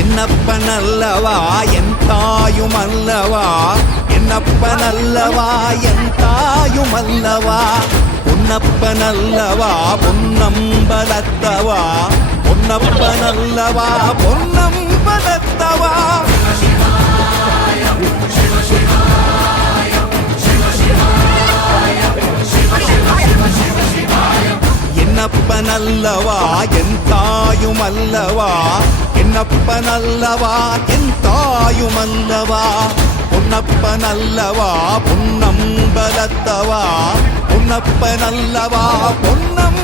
என்னப்பனல்லவா என் தாயுமல்லவா, என்னப்பனல்லவா என் தாயுமல்லவா, பொன்னப்பனல்லவா பொன்னம்பலத்தவா, பொன்னப்பனல்லவா பொன்னம்பலத்தவா. என்னப்பனல்லவா என் தாயுமல்லவா, என்னப்பனல்லவா என் தாயுமல்லவா, பொன்னப்பனல்லவா பொன்னம்பலத்தவா, பொன்னப்பனல்லவா பொன்னம்